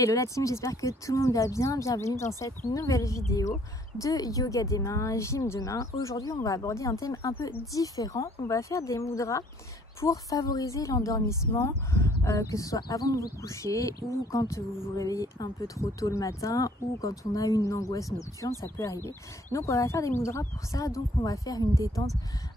Hello la team, j'espère que tout le monde va bien. Bienvenue dans cette nouvelle vidéo de yoga des mains, gym de mains. Aujourd'hui on va aborder un thème un peu différent. On va faire des mudras pour favoriser l'endormissement, que ce soit avant de vous coucher ou quand vous vous réveillez un peu trop tôt le matin ou quand on a une angoisse nocturne, ça peut arriver. Donc on va faire des mudras pour ça, donc on va faire une détente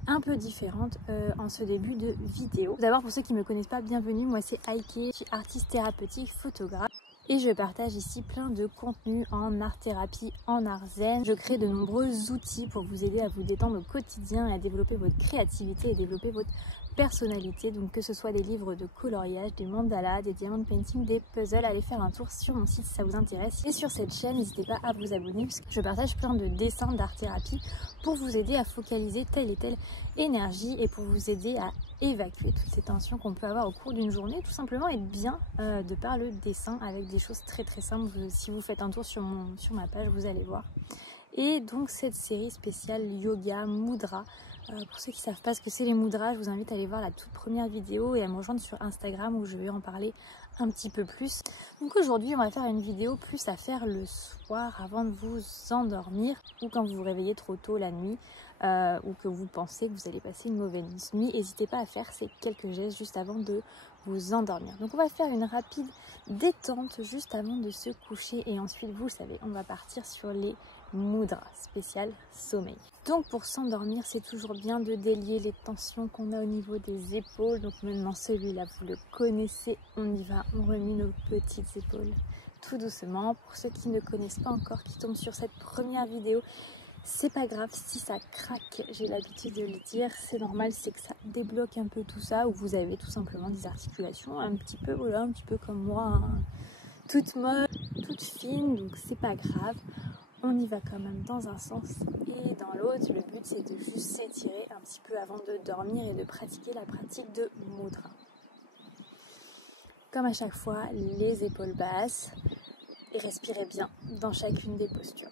un peu différente en ce début de vidéo. D'abord pour ceux qui ne me connaissent pas, bienvenue, moi c'est Aike, je suis artiste thérapeutique, photographe. Et je partage ici plein de contenus en art thérapie, en art zen. Je crée de nombreux outils pour vous aider à vous détendre au quotidien et à développer votre créativité et développer votre personnalité. Donc que ce soit des livres de coloriage, des mandalas, des diamond painting, des puzzles, allez faire un tour sur mon site si ça vous intéresse. Et sur cette chaîne, n'hésitez pas à vous abonner parce que je partage plein de dessins d'art thérapie pour vous aider à focaliser telle et telle énergie et pour vous aider à évacuer toutes ces tensions qu'on peut avoir au cours d'une journée, tout simplement être bien de par le dessin avec des choses très simples. Si vous faites un tour sur ma page, vous allez voir. Et donc cette série spéciale yoga mudra, pour ceux qui ne savent pas ce que c'est les mudras, je vous invite à aller voir la toute première vidéo et à me rejoindre sur Instagram où je vais en parler un petit peu plus. Donc aujourd'hui on va faire une vidéo plus à faire le soir avant de vous endormir ou quand vous vous réveillez trop tôt la nuit ou que vous pensez que vous allez passer une mauvaise nuit. N'hésitez pas à faire ces quelques gestes juste avant de vous endormir. Donc on va faire une rapide détente juste avant de se coucher et ensuite vous le savez on va partir sur les mudras spécial sommeil. Donc pour s'endormir c'est toujours bien de délier les tensions qu'on a au niveau des épaules. Donc maintenant celui-là vous le connaissez, on y va, on remue nos petites épaules tout doucement. Pour ceux qui ne connaissent pas encore, qui tombent sur cette première vidéo, c'est pas grave si ça craque, j'ai l'habitude de le dire, c'est normal, c'est que ça débloque un peu tout ça, ou vous avez tout simplement des articulations un petit peu, voilà, un petit peu comme moi, hein, toute molle, toute fine, donc c'est pas grave, on y va quand même dans un sens et dans l'autre. Le but c'est de juste s'étirer un petit peu avant de dormir et de pratiquer la pratique de mudra. Comme à chaque fois, les épaules basses et respirez bien dans chacune des postures.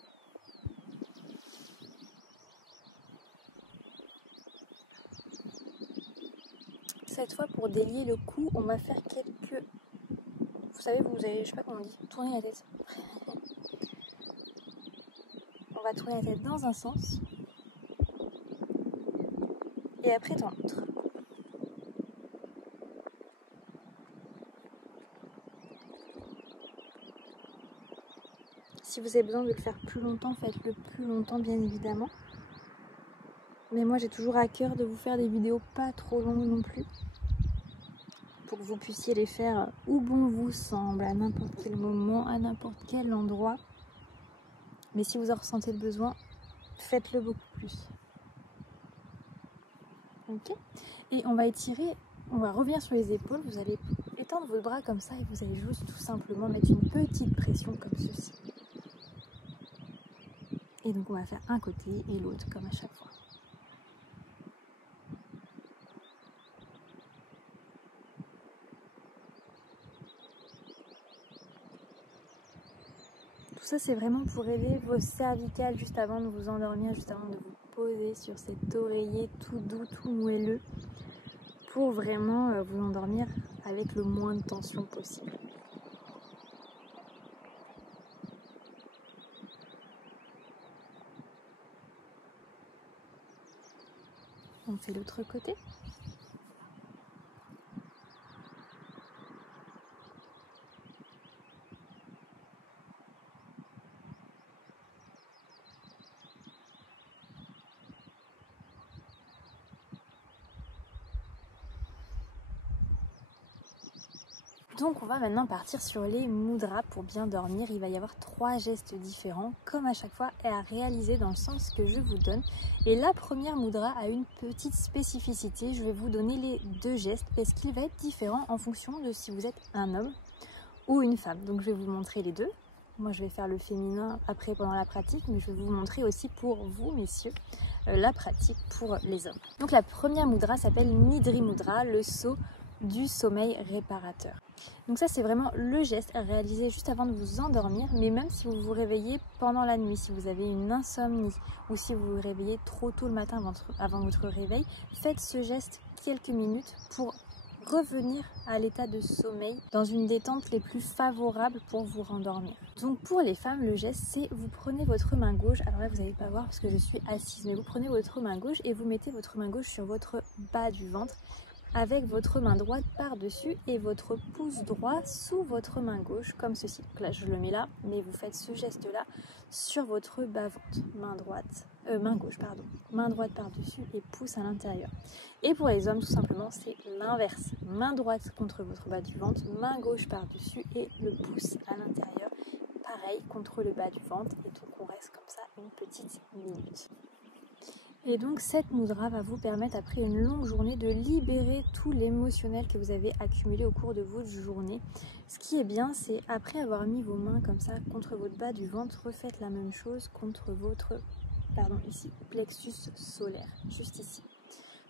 Cette fois pour délier le cou, on va faire quelques... Vous savez, vous avez, je sais pas comment on dit, tourner la tête. On va tourner la tête dans un sens et après dans l'autre. Si vous avez besoin de le faire plus longtemps, faites-le plus longtemps bien évidemment. Mais moi j'ai toujours à cœur de vous faire des vidéos pas trop longues non plus, pour que vous puissiez les faire où bon vous semble, à n'importe quel moment, à n'importe quel endroit. Mais si vous en ressentez le besoin, faites-le beaucoup plus. Ok. Et on va étirer, on va revenir sur les épaules, vous allez étendre vos bras comme ça et vous allez juste tout simplement mettre une petite pression comme ceci. Et donc on va faire un côté et l'autre comme à chaque fois. Tout ça c'est vraiment pour aider vos cervicales juste avant de vous endormir, juste avant de vous poser sur cet oreiller tout doux, tout moelleux, pour vraiment vous endormir avec le moins de tension possible. On fait l'autre côté. Donc on va maintenant partir sur les mudras pour bien dormir. Il va y avoir 3 gestes différents, comme à chaque fois, et à réaliser dans le sens que je vous donne. Et la première mudra a une petite spécificité. Je vais vous donner les 2 gestes parce qu'il va être différent en fonction de si vous êtes un homme ou une femme. Donc je vais vous montrer les deux. Moi je vais faire le féminin après pendant la pratique, mais je vais vous montrer aussi pour vous messieurs la pratique pour les hommes. Donc la première mudra s'appelle Nidri Mudra, le saut du sommeil réparateur. Donc ça c'est vraiment le geste à réaliser juste avant de vous endormir, mais même si vous vous réveillez pendant la nuit, si vous avez une insomnie ou si vous vous réveillez trop tôt le matin avant votre réveil, faites ce geste quelques minutes pour revenir à l'état de sommeil dans une détente les plus favorables pour vous rendormir. Donc pour les femmes, le geste c'est vous prenez votre main gauche, alors là vous n'allez pas voir parce que je suis assise, mais vous prenez votre main gauche et vous mettez votre main gauche sur votre bas du ventre avec votre main droite par-dessus et votre pouce droit sous votre main gauche comme ceci. Donc là je le mets là, mais vous faites ce geste là sur votre bas-ventre, main gauche pardon, main droite par-dessus et pouce à l'intérieur. Et pour les hommes tout simplement c'est l'inverse, main droite contre votre bas du ventre, main gauche par-dessus et le pouce à l'intérieur, pareil contre le bas du ventre, et donc on reste comme ça une petite minute. Et donc cette mudra va vous permettre après une longue journée de libérer tout l'émotionnel que vous avez accumulé au cours de votre journée. Ce qui est bien, c'est après avoir mis vos mains comme ça contre votre bas du ventre, refaites la même chose contre votre, ici, plexus solaire, juste ici.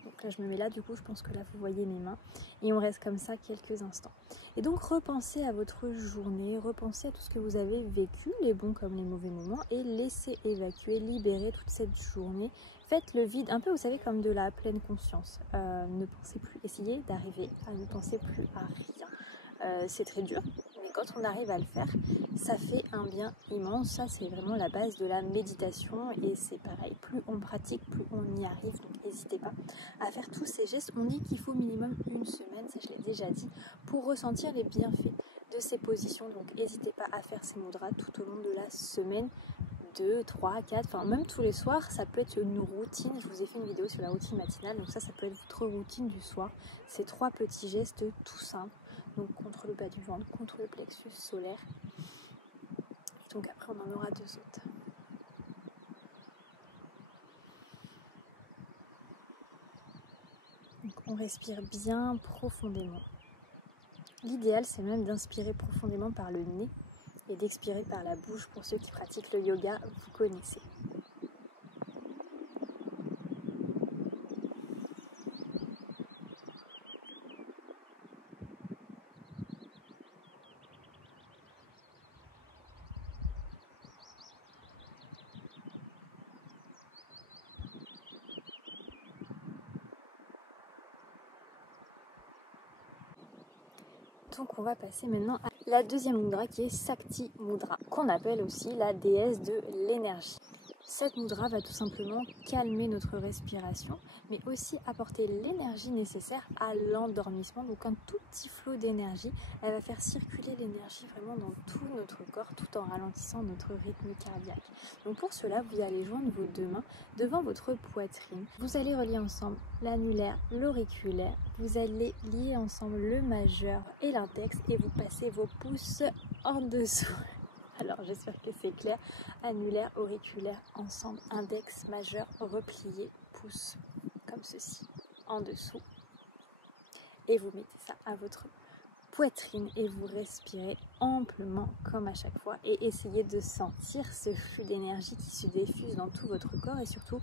Donc là je me mets là, du coup je pense que là vous voyez mes mains et on reste comme ça quelques instants. Et donc repensez à votre journée, repensez à tout ce que vous avez vécu, les bons comme les mauvais moments, et laissez évacuer, libérer toute cette journée. Faites le vide, un peu vous savez comme de la pleine conscience. Ne pensez plus, essayez d'arriver à ne penser plus à rien. C'est très dur, mais quand on arrive à le faire, ça fait un bien immense. Ça c'est vraiment la base de la méditation et c'est pareil, plus on pratique, plus on y arrive. Donc n'hésitez pas à faire tous ces gestes. On dit qu'il faut minimum une semaine, ça je l'ai déjà dit, pour ressentir les bienfaits de ces positions. Donc n'hésitez pas à faire ces mudras tout au long de la semaine. 2, 3, 4, enfin même tous les soirs, ça peut être une routine. Je vous ai fait une vidéo sur la routine matinale, donc ça peut être votre routine du soir. C'est 3 petits gestes tout simples, donc contre le bas du ventre, contre le plexus solaire. Et donc après on en aura 2 autres. Donc on respire bien profondément. L'idéal c'est même d'inspirer profondément par le nez et d'expirer par la bouche. Pour ceux qui pratiquent le yoga, vous connaissez. Donc on va passer maintenant à la deuxième mudra qui est Sakti Mudra, qu'on appelle aussi la déesse de l'énergie. Cette mudra va tout simplement calmer notre respiration, mais aussi apporter l'énergie nécessaire à l'endormissement. Donc un tout petit flot d'énergie, elle va faire circuler l'énergie vraiment dans tout notre corps, tout en ralentissant notre rythme cardiaque. Donc pour cela, vous allez joindre vos 2 mains devant votre poitrine. Vous allez relier ensemble l'annulaire, l'auriculaire. Vous allez lier ensemble le majeur et l'index et vous passez vos pouces en dessous. Alors j'espère que c'est clair. Annulaire, auriculaire, ensemble, index, majeur, replié, pouce, comme ceci, en dessous. Et vous mettez ça à votre poitrine et vous respirez amplement comme à chaque fois. Et essayez de sentir ce flux d'énergie qui se diffuse dans tout votre corps et surtout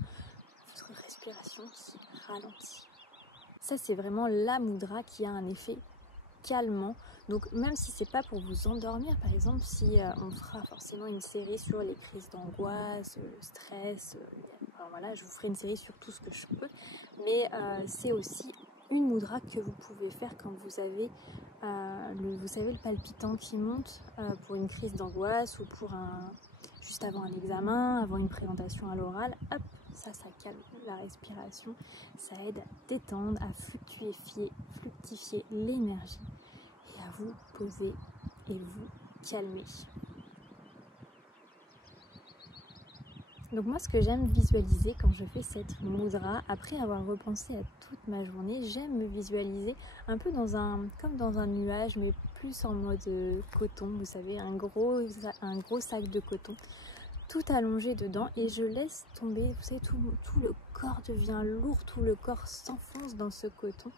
votre respiration qui ralentit. Ça c'est vraiment la mudra qui a un effet calmant. Donc même si c'est pas pour vous endormir, par exemple si on fera forcément une série sur les crises d'angoisse, le stress, enfin, voilà, je vous ferai une série sur tout ce que je peux, mais c'est aussi une mudra que vous pouvez faire quand vous avez vous savez le palpitant qui monte pour une crise d'angoisse ou pour juste avant un examen, avant une présentation à l'oral. Hop, ça calme la respiration, ça aide à détendre, à fluctifier l'énergie et à vous poser et vous calmer. Donc moi ce que j'aime visualiser quand je fais cette mudra, après avoir repensé à toute ma journée, j'aime me visualiser un peu comme dans un nuage, mais plus en mode coton, vous savez, un gros sac de coton, tout allongé dedans, et je laisse tomber, vous savez, tout le corps devient lourd, tout le corps s'enfonce dans ce coton,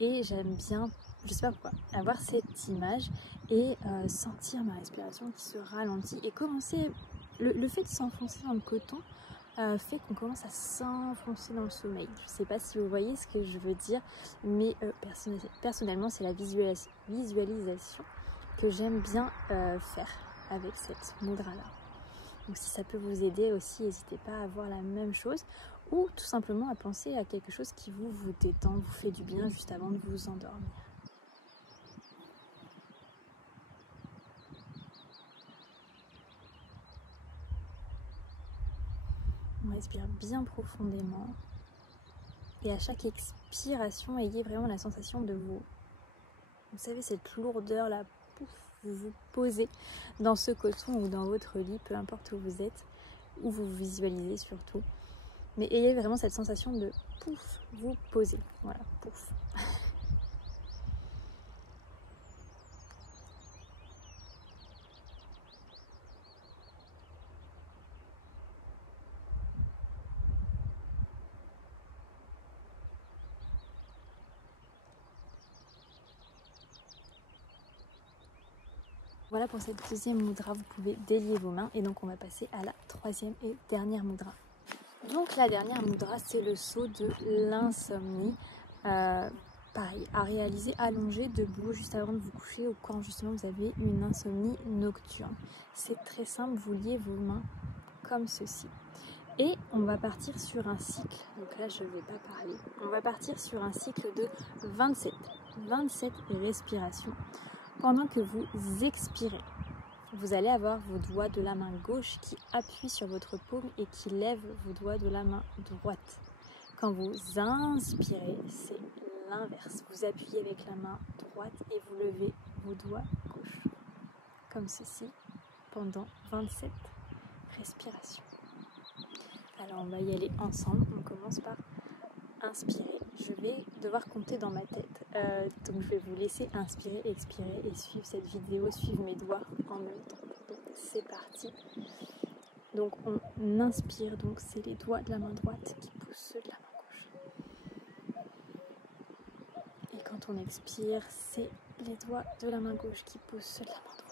et j'aime bien, je sais pas pourquoi, avoir cette image et sentir ma respiration qui se ralentit et commencer. Le fait de s'enfoncer dans le coton fait qu'on commence à s'enfoncer dans le sommeil. Je ne sais pas si vous voyez ce que je veux dire, mais personnellement, c'est la visualisation que j'aime bien faire avec cette mudra-là. Donc si ça peut vous aider aussi, n'hésitez pas à voir la même chose ou tout simplement à penser à quelque chose qui vous détend, vous fait du bien juste avant de vous endormir. respire bien profondément. Et à chaque expiration, ayez vraiment la sensation de vous savez, cette lourdeur là, pouf, vous vous posez dans ce coton ou dans votre lit, peu importe où vous êtes, où vous vous visualisez surtout. Mais ayez vraiment cette sensation de pouf, vous posez. Voilà, pouf. Voilà pour cette deuxième mudra, vous pouvez délier vos mains et donc on va passer à la troisième et dernière mudra. Donc la dernière mudra, c'est le saut de l'insomnie. Pareil, à réaliser allongé, debout, juste avant de vous coucher ou quand justement vous avez une insomnie nocturne. C'est très simple, vous liez vos mains comme ceci. Et on va partir sur un cycle, donc là je ne vais pas parler, on va partir sur un cycle de 27 respirations. Pendant que vous expirez, vous allez avoir vos doigts de la main gauche qui appuient sur votre paume et qui lèvent vos doigts de la main droite. Quand vous inspirez, c'est l'inverse. Vous appuyez avec la main droite et vous levez vos doigts gauche. Comme ceci, pendant 27 respirations. Alors on va y aller ensemble. On commence par inspirer. Je vais devoir compter dans ma tête. Donc je vais vous laisser inspirer, expirer et suivre cette vidéo, suivre mes doigts en même temps. Donc c'est parti. Donc on inspire, donc c'est les doigts de la main droite qui poussent ceux de la main gauche. Et quand on expire, c'est les doigts de la main gauche qui poussent ceux de la main droite.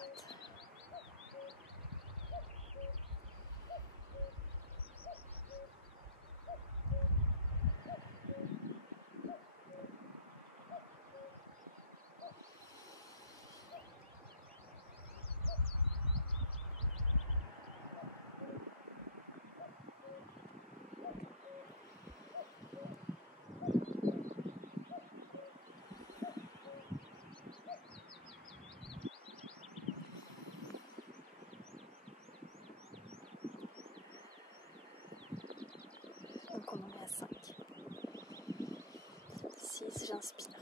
Donc on en est à 5. 6, j'inspire.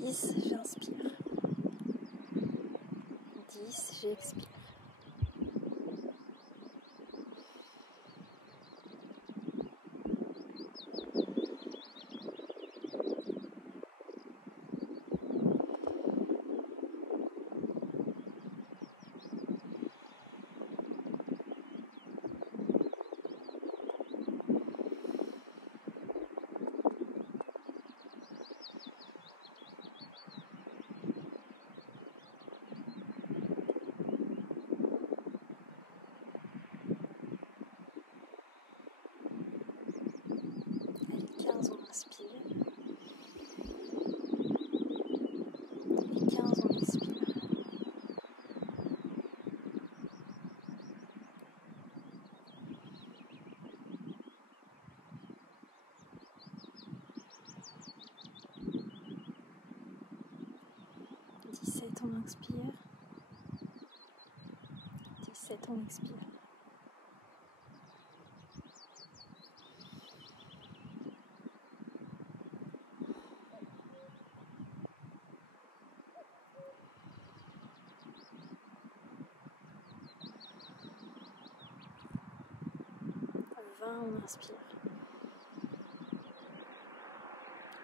10, j'inspire. 10, j'expire. 15, on inspire. Et 15, on expire. 17, on inspire. 17, on expire. 20, on inspire.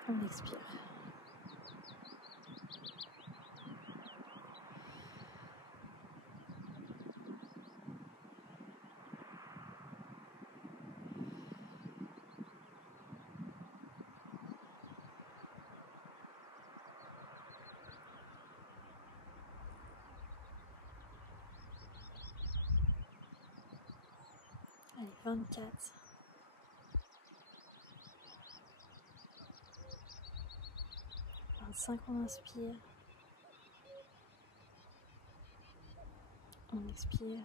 On expire. 21, 24, 25, on inspire, on expire,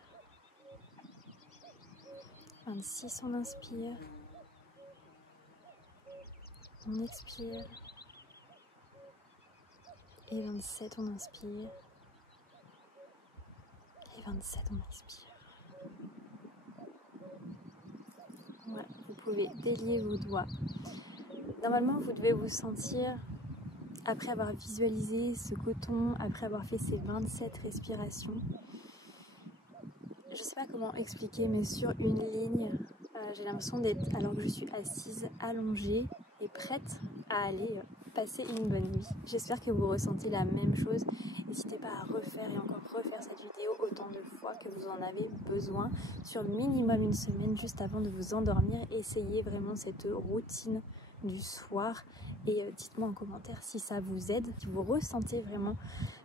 26, on inspire, on expire, et 27, on inspire, et 27, on expire. Voilà, vous pouvez délier vos doigts. Normalement, vous devez vous sentir, après avoir visualisé ce coton, après avoir fait ces 27 respirations, je ne sais pas comment expliquer, mais sur une ligne, j'ai l'impression d'être, alors que je suis assise, allongée et prête à aller passer une bonne nuit. J'espère que vous ressentez la même chose. N'hésitez pas à refaire et encore refaire cette vidéo autant de fois que vous en avez besoin, sur minimum une semaine juste avant de vous endormir. Essayez vraiment cette routine du soir et dites-moi en commentaire si ça vous aide, si vous ressentez vraiment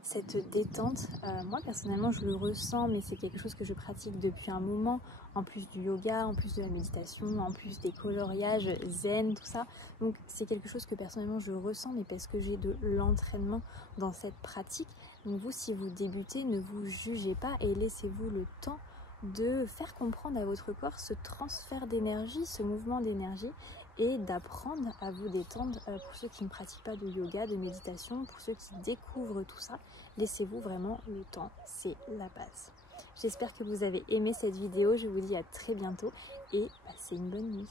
cette détente. Moi personnellement je le ressens, mais c'est quelque chose que je pratique depuis un moment, en plus du yoga, en plus de la méditation, en plus des coloriages zen, tout ça. Donc c'est quelque chose que personnellement je ressens, mais parce que j'ai de l'entraînement dans cette pratique. Donc vous, si vous débutez, ne vous jugez pas et laissez-vous le temps de faire comprendre à votre corps ce transfert d'énergie, ce mouvement d'énergie, et d'apprendre à vous détendre. Pour ceux qui ne pratiquent pas de yoga, de méditation, pour ceux qui découvrent tout ça, laissez-vous vraiment le temps, c'est la base. J'espère que vous avez aimé cette vidéo, je vous dis à très bientôt et passez une bonne nuit.